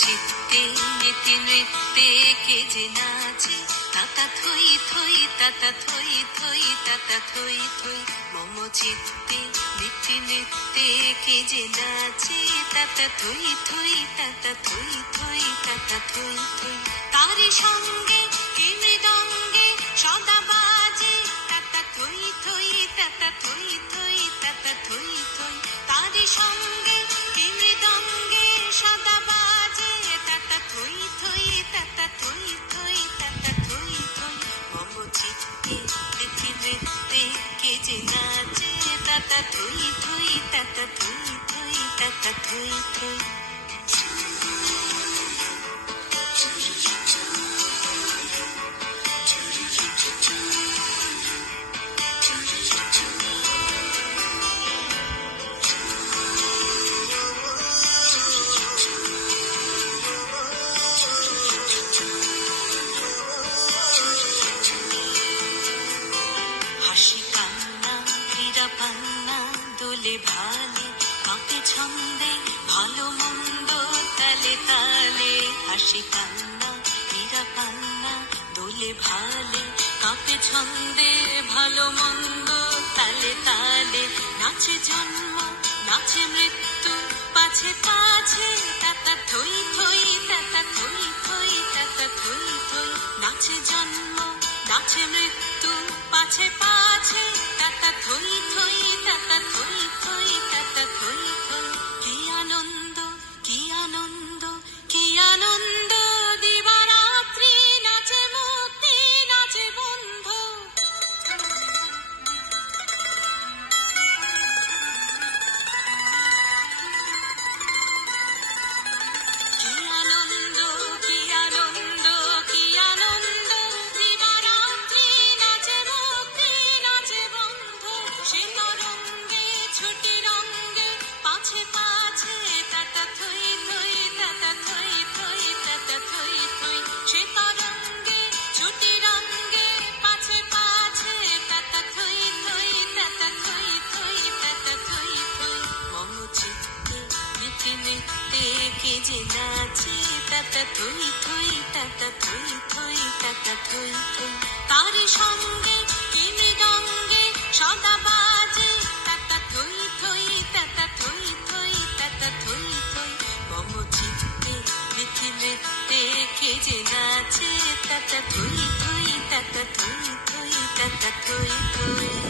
চিত্তে নীতি নৃত্যে কে যে নাচে, তাতা থই থই তাতা থই থই তাতা থই থই। মম চিত্তে নীতি নৃত্যে কে যে নাচে, তাতা থই থই তাতা থই থই তাতা থই থই। তারি সঙ্গে কি মৃদঙ্গে সদা বাজে, তাতা থই থই তাতা থই থই তাতা থই থই। তারি সঙ্গে কি মৃদঙ্গে সদা বাজে, তাতা থই থই তাতা থই থই তাতা থই থই। মম চিত্তে নীতি নৃত্যে কে যে নাচে, তাতা থই থই তাতা থই থই তাতা থই থই। দোলে ভালে কাঁপে ছন্দে ভালো মন্দ তালে তালে। হাসি কান্না মীরা কান্না দোলে ভালে কাঁপে ছন্দে ভালো মন্দ তালে তালে। নাচে জন্ম নাচে মৃত্যু পাছে পাছে, তাতা থই থই তাতা থই থই তাতা থই থই। নাচে জন্ম নাচে মৃত্যু পাছে পাছে, তাতা থই থই তাতা থই থই তাতা থই থই। কি আনন্দ কি আনন্দ কি আনন্দ, দিবারাত্রি নাচে মুক্তি নাচে বন্ধু। কি আনন্দ কি আনন্দ কি আনন্দ, দিবারাত্রি নাচে মুক্তি নাচে বন্ধু। সে তরঙ্গে ছুটি রঙ্গে পাছে পাছে, তাতা থই থই তাতা থই থই তাতা থই থই। সে তরঙ্গে ছুটি রঙ্গে পাছে পাছে, তাতা থই থই তাতা থই থই তাতা থই থই। মম চিত্তে নীতি নৃত্যে কে যে নাচে, তাতা থই থই তাতা থই থই তাতা থই থই। তারি সঙ্গে কি মৃদঙ্গে সদা বাজে, তাতা থই থই তাতা থই থই তাতা থই থই। মম চিত্তে নীতি নৃত্যে কে যে নাচে, তাতা থই থই তাতা থই থই তাতা থই থই।